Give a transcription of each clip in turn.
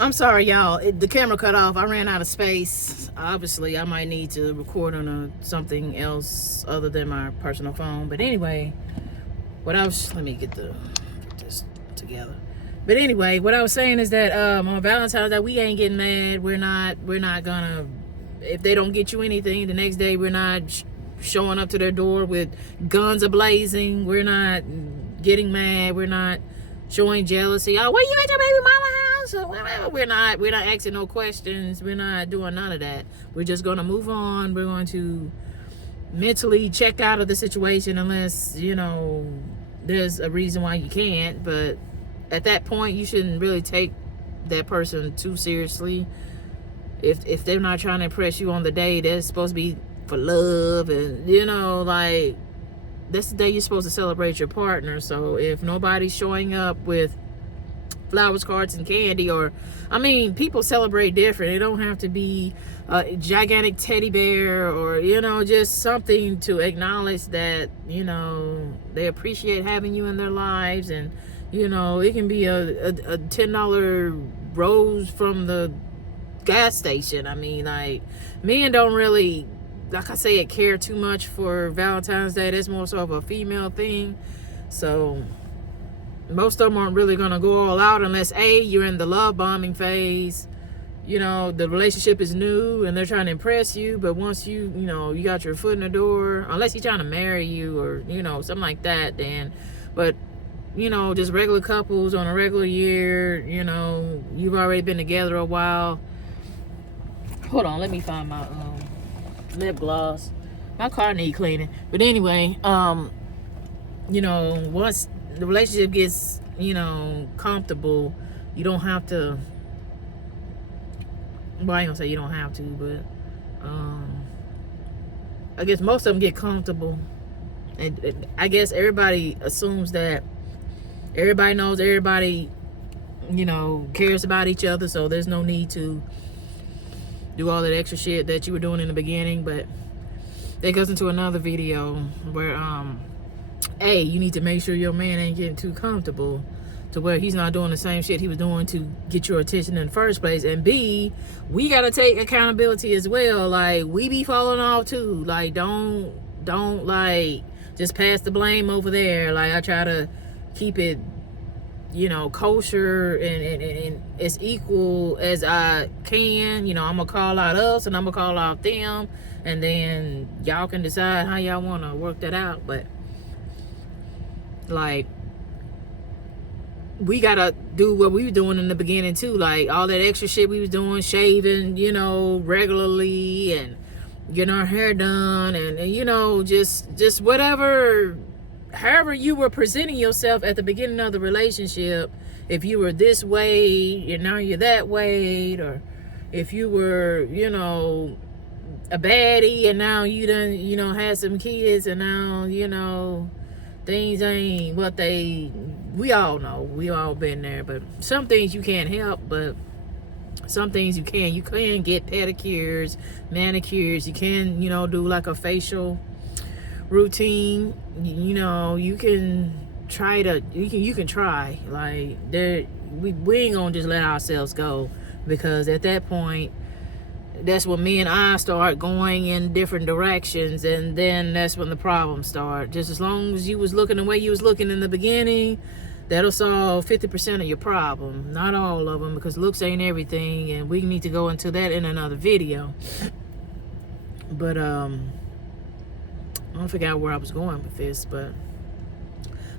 I'm sorry, y'all. The camera cut off. I ran out of space. Obviously, I might need to record on something else other than my personal phone. But anyway, let me get this together. But anyway, what I was saying is that on Valentine's Day, we ain't getting mad. We're not gonna, if they don't get you anything, the next day we're not showing up to their door with guns a-blazing. We're not getting mad. We're not showing jealousy. Oh, where you at your baby mama house? Or whatever. We're not asking no questions. We're not doing none of that. We're just gonna move on. We're going to mentally check out of the situation unless, there's a reason why you can't. But at that point, you shouldn't really take that person too seriously. If they're not trying to impress you on the day, they're supposed to be for love, and like, that's the day you're supposed to celebrate your partner. So if nobody's showing up with flowers, cards, and candy, people celebrate different. It don't have to be a gigantic teddy bear or, just something to acknowledge that, they appreciate having you in their lives. And, it can be a $10 rose from the gas station. Men don't really, like I said, care too much for Valentine's Day. That's more so of a female thing. So most of them aren't really gonna go all out unless you're in the love bombing phase. The relationship is new and they're trying to impress you. But once you got your foot in the door, unless he's trying to marry you or something like that, then. But just regular couples on a regular year, you've already been together a while. Hold on, let me find my lip gloss. My car need cleaning. But anyway, once the relationship gets, comfortable, you don't have to, well, I ain't gonna say you don't have to, but I guess most of them get comfortable. And I guess everybody assumes that everybody knows everybody, cares about each other, so there's no need to do all that extra shit that you were doing in the beginning. But that goes into another video where you need to make sure your man ain't getting too comfortable to where he's not doing the same shit he was doing to get your attention in the first place. And B, we gotta take accountability as well. Like, we be falling off too. Like, don't like just pass the blame over there. Like, I try to keep it kosher and as equal as I can. I'm gonna call out us and I'm gonna call out them, and then y'all can decide how y'all want to work that out. But like, we gotta do what we were doing in the beginning too. Like, all that extra shit we was doing, shaving regularly, and getting our hair done, and just whatever. However you were presenting yourself at the beginning of the relationship, if you were this way and now you're that way, or if you were, a baddie and now you done, had some kids and now, things ain't what we all know. We all been there. But some things you can't help, but some things you can. You can get pedicures, manicures. You can, do like a facial routine. You can try like, we ain't gonna just let ourselves go, because at that point, that's when me and I start going in different directions, and then that's when the problems start. Just as long as you was looking the way you was looking in the beginning, that'll solve 50% of your problem, not all of them, because looks ain't everything, and we need to go into that in another video. But I don't forget where I was going with this, but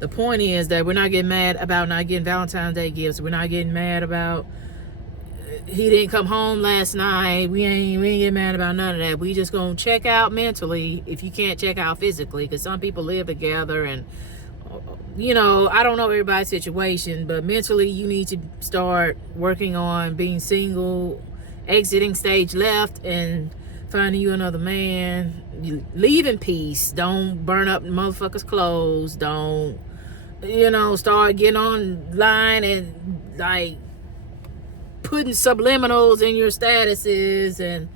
the point is that we're not getting mad about not getting Valentine's Day gifts. We're not getting mad about he didn't come home last night. We ain't getting mad about none of that. We just gonna check out mentally if you can't check out physically, because some people live together, and I don't know everybody's situation, but mentally you need to start working on being single, exiting stage left, and finding you another man. You leave in peace. Don't burn up motherfuckers' clothes. Don't, start getting online and like putting subliminals in your statuses. And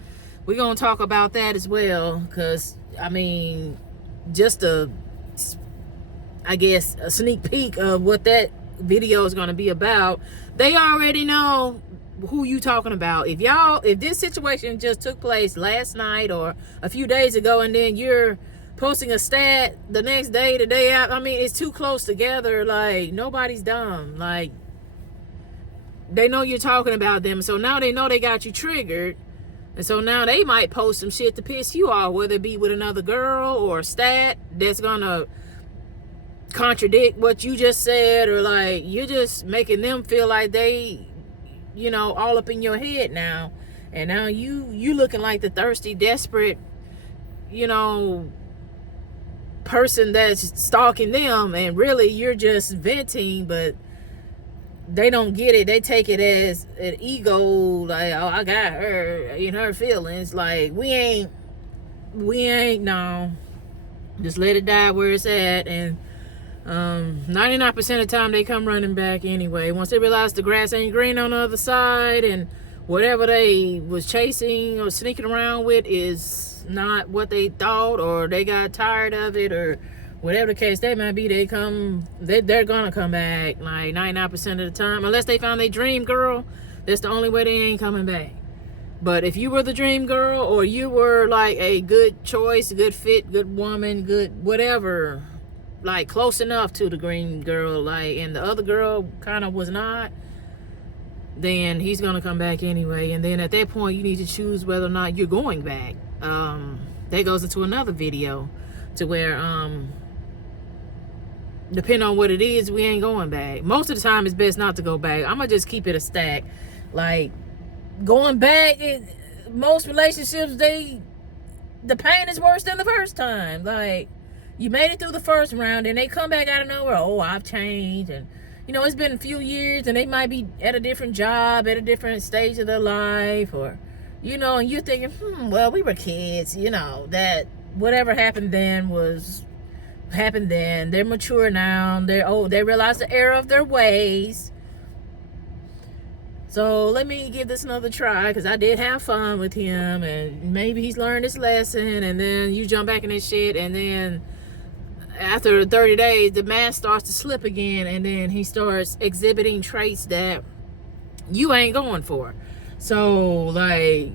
we're gonna talk about that as well, because just a sneak peek of what that video is going to be about, they already know who you talking about. If this situation just took place last night or a few days ago, and then you're posting a stat the next day, the day out, I mean, it's too close together. Like, nobody's dumb. Like, they know you're talking about them, so now they know they got you triggered, and so now they might post some shit to piss you off, whether it be with another girl or a stat that's gonna contradict what you just said, or like you're just making them feel like they, you know, all up in your head now, and now you looking like the thirsty, desperate, you know, person that's stalking them, and really you're just venting, but they don't get it. They take it as an ego, like, oh, I got her in her feelings. Like, we ain't no. Just let it die where it's at, and 99% of the time they come running back anyway. Once they realize the grass ain't green on the other side, and whatever they was chasing or sneaking around with is not what they thought, or they got tired of it, or whatever the case they might be, they're gonna come back like 99% of the time, unless they found their dream girl. That's the only way they ain't coming back. But if you were the dream girl, or you were like a good choice, good fit, good woman, good whatever, like close enough to the dream girl, like, and the other girl kind of was not, then he's gonna come back anyway. And then at that point, you need to choose whether or not you're going back. That goes into another video, to where depending on what it is, we ain't going back. Most of the time, it's best not to go back. I'm gonna just keep it a stack. Like, going back, most relationships, the pain is worse than the first time. Like, you made it through the first round, and they come back out of nowhere. Oh, I've changed, and you know, it's been a few years, and they might be at a different job, at a different stage of their life, or you know, and you're thinking, well, we were kids, you know, that whatever happened then happened then. They're mature now. They realize the error of their ways. So let me give this another try, because I did have fun with him, and maybe he's learned his lesson. And then you jump back in this shit, and then after 30 days, the mask starts to slip again, and then he starts exhibiting traits that you ain't going for. So, like,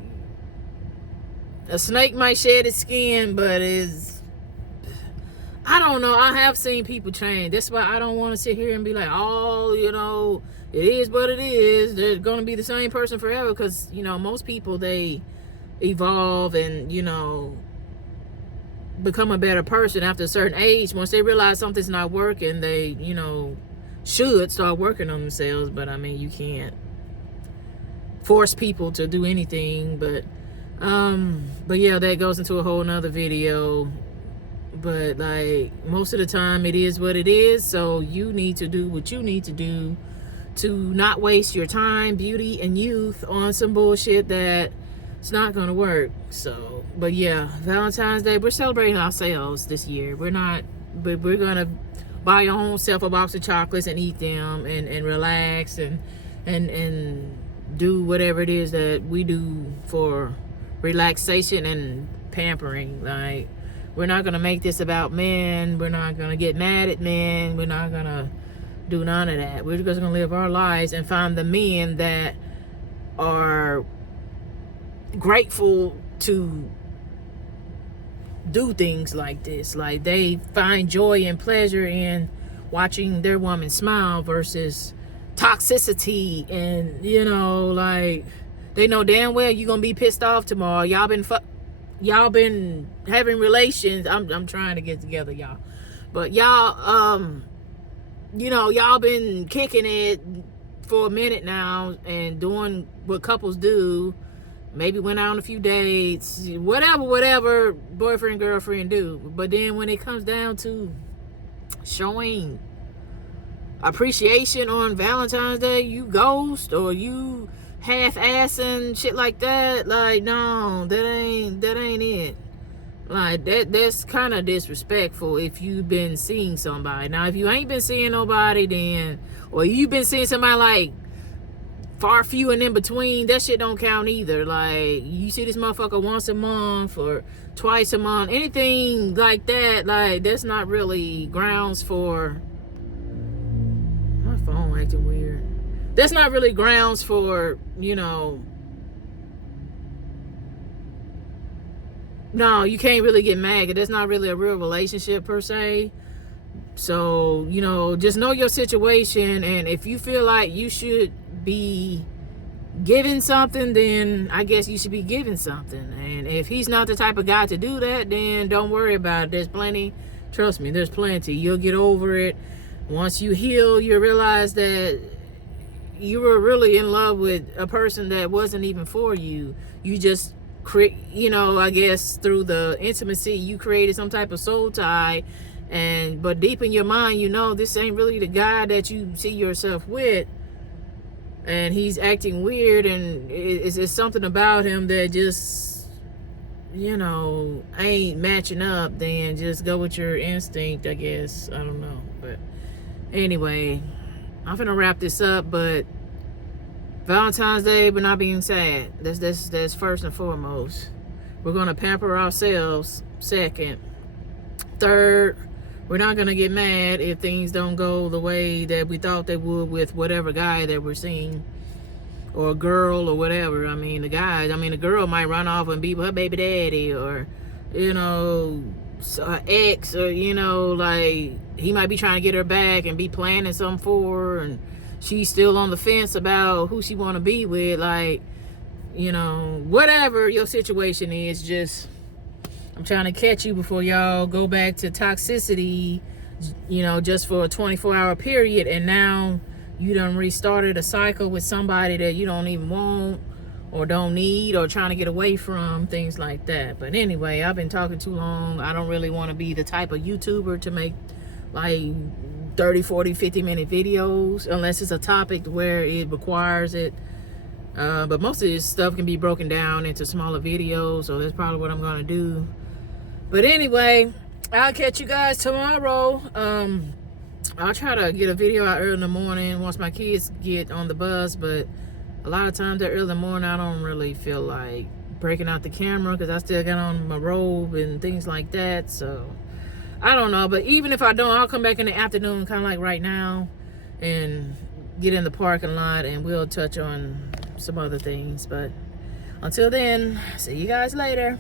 a snake might shed its skin, but I don't know. I have seen people change. That's why I don't want to sit here and be like, oh, you know, it is what it is. They're going to be the same person forever, because, you know, most people, they evolve and, you know, become a better person after a certain age. Once they realize something's not working, they, you know, should start working on themselves. But, I mean, you can't force people to do anything. But yeah, that goes into a whole nother video. But like, most of the time it is what it is, so you need to do what you need to do to not waste your time, beauty, and youth on some bullshit that it's not gonna work. So, but yeah, Valentine's Day, we're celebrating ourselves this year. We're gonna buy your own self a box of chocolates and eat them, and relax and do whatever it is that we do for relaxation and pampering. Like, we're not going to make this about men. We're not going to get mad at men. We're not going to do none of that. We're just going to live our lives and find the men that are grateful to do things like this. Like, they find joy and pleasure in watching their woman smile versus toxicity. And, you know, like, they know damn well you're going to be pissed off tomorrow. Y'all been having relations. I'm trying to get together, y'all. But y'all, you know, y'all been kicking it for a minute now and doing what couples do. Maybe went out on a few dates, whatever boyfriend, girlfriend do. But then when it comes down to showing appreciation on Valentine's Day, you ghost, or you half-assing shit like that. Like, no, that ain't it. Like, that's kind of disrespectful if you've been seeing somebody. Now, if you ain't been seeing nobody, then, or you've been seeing somebody like far few and in between, that shit don't count either. Like, you see this motherfucker once a month or twice a month, anything like that, like, that's not really grounds for. My phone acting weird. That's not really grounds for, you know, no, you can't really get mad. That's not really a real relationship per se. So, you know, just know your situation, and if you feel like you should be giving something, then I guess you should be giving something. And if he's not the type of guy to do that, then don't worry about it. There's plenty, trust me, there's plenty. You'll get over it. Once you heal, you realize that you were really in love with a person that wasn't even for you. You just you know, I guess through the intimacy, you created some type of soul tie, but deep in your mind, you know, this ain't really the guy that you see yourself with, and he's acting weird, and it's something about him that just, you know, ain't matching up. Then just go with your instinct, I guess. I don't know, but anyway, I'm gonna wrap this up. But Valentine's Day, but not being sad. That's first and foremost. We're gonna pamper ourselves. Second, third, we're not gonna get mad if things don't go the way that we thought they would with whatever guy that we're seeing, or a girl, or whatever. I mean, the girl might run off and be with her baby daddy, or, you know, her ex, or, you know, like, he might be trying to get her back and be planning something for her, and she's still on the fence about who she want to be with. Like, you know, whatever your situation is, just, I'm trying to catch you before y'all go back to toxicity, you know, just for a 24-hour period, and now you done restarted a cycle with somebody that you don't even want or don't need, or trying to get away from, things like that. But anyway, I've been talking too long. I don't really want to be the type of YouTuber to make like 30, 40, 50-minute videos, unless it's a topic where it requires it. But most of this stuff can be broken down into smaller videos, so that's probably what I'm gonna do. But anyway, I'll catch you guys tomorrow. I'll try to get a video out early in the morning once my kids get on the bus, but a lot of times that early in the morning, I don't really feel like breaking out the camera, because I still got on my robe and things like that. So I don't know, but even if I don't, I'll come back in the afternoon, kind of like right now, and get in the parking lot, and we'll touch on some other things. But until then, see you guys later.